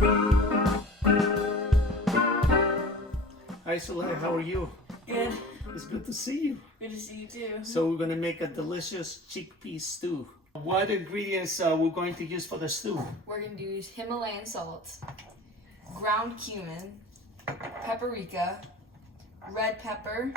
Hi Soleil, how are you? Good. It's good to see you. Good to see you too. So we're gonna make a delicious chickpea stew. What ingredients we're going to use for the stew? We're going to use Himalayan salt, ground cumin, paprika, red pepper,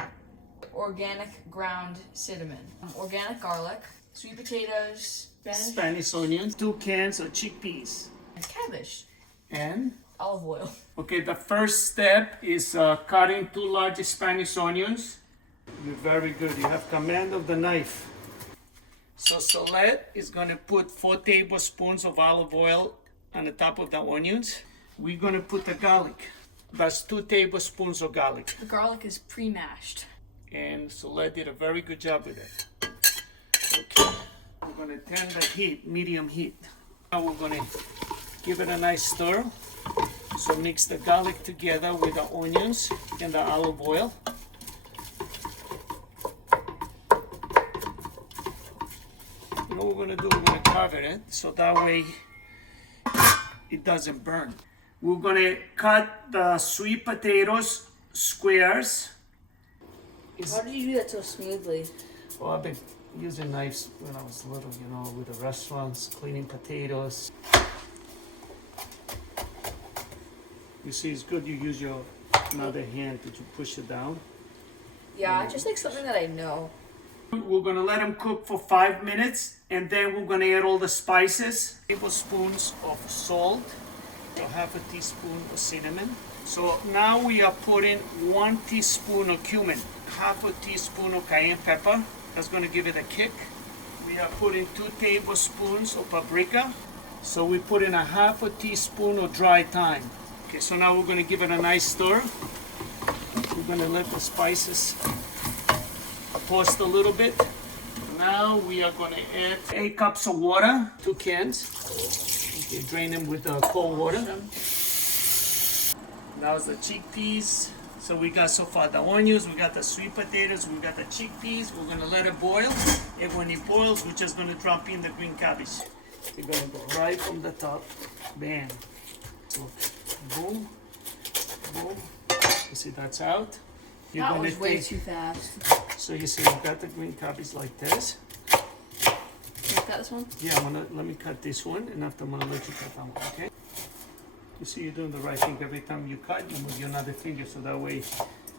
organic ground cinnamon, organic garlic, sweet potatoes, Spanish onions, 2 cans of chickpeas. and cabbage, And, olive oil. okay, the first step is cutting 2 large Spanish onions. You're very good, you have command of the knife. So Soleil is gonna put 4 tablespoons of olive oil on the top of the onions. We're gonna put the garlic. That's 2 tablespoons of garlic. The garlic is pre-mashed. And Soleil did a very good job with it. Okay, we're gonna turn the heat, medium heat. Now we're gonna give it a nice stir. So mix the garlic together with the onions and the olive oil. You know what we're gonna do? We're gonna cover it so that way it doesn't burn. We're gonna cut the sweet potatoes squares. How did you do that so smoothly? Well, I've been using knives when I was little, you know, with the restaurants, cleaning potatoes. You see, it's good you use your another hand to push it down. Yeah, just like something that I know. We're gonna let them cook for 5 minutes, and then we're gonna add all the spices. Tablespoons of salt, so half a teaspoon of cinnamon. So now we are putting 1 teaspoon of cumin, half a teaspoon of cayenne pepper. That's gonna give it a kick. We are putting 2 tablespoons of paprika. So we put in a half a teaspoon of dry thyme. Okay, so now we're gonna give it a nice stir. We're gonna let the spices toast a little bit. Now we are gonna add 8 cups of water, 2 cans. Okay, drain them with cold water. Now it's the chickpeas. So we got so far the onions, we got the sweet potatoes, we got the chickpeas. We're gonna let it boil. And when it boils, we're just gonna drop in the green cabbage. We're gonna go right from the top. Bam. So boom, boom. You see that's out. You're That gonna was way take- too fast. So you see, you got the green cabbage like this. Can I cut this one? Yeah, let me cut this one, and after I'm gonna let you cut that one, okay? You see, you're doing the right thing. Every time you cut, you move your other finger, so that way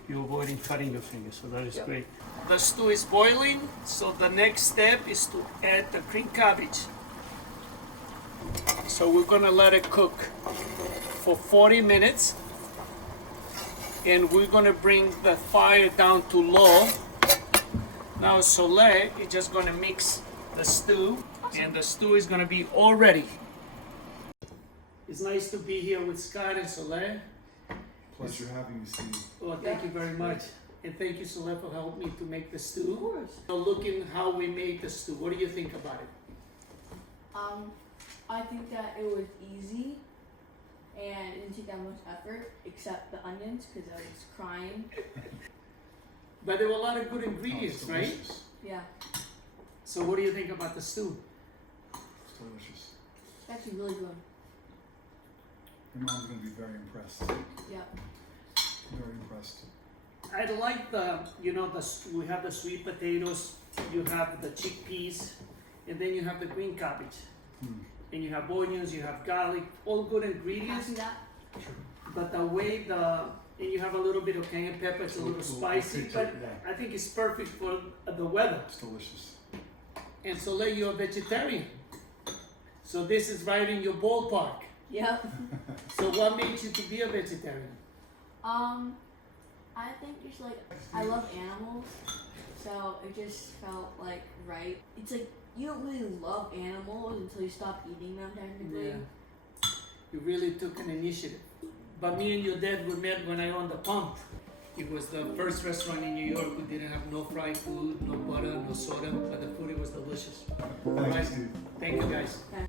you're avoiding cutting your finger, so that is great. The stew is boiling, so the next step is to add the green cabbage. So we're gonna let it cook for 40 minutes, and we're gonna bring the fire down to low. Now Soleil is just gonna mix the stew, and the stew is gonna be all ready. It's nice to be here with Scott and Soleil. Pleasure having you, Steve. Well, thank you very much. And thank you, Soleil, for helping me to make the stew. Of course. Now looking how we made the stew, what do you think about it? I think that it was easy and it didn't take that much effort, except the onions, because I was crying. But there were a lot of good Oh, ingredients, it's right? delicious. Yeah, So what do you think about the stew? It's delicious. it's actually really good. Your mom's gonna be very impressed. Yeah. Very impressed. I like the, you know, we have the sweet potatoes, you have the chickpeas, and then you have the green cabbage. And you have onions, you have garlic, all good ingredients. After that, But the way and you have a little bit of cayenne pepper, it's a little spicy, taste but it, yeah. I think it's perfect for the weather. It's delicious. And Soleil, you're a vegetarian. So this is right in your ballpark. yep. So what made you to be a vegetarian? I think just like, I love animals, so it just felt like right. It's like, you don't really love animals until you stop eating them, technically. Yeah. You really took an initiative. But me and your dad we met when I owned the pump. It was the first restaurant in New York who didn't have no fried food, no butter, no soda, but the food it was delicious. Thank you, Steve. Thank you guys. Okay.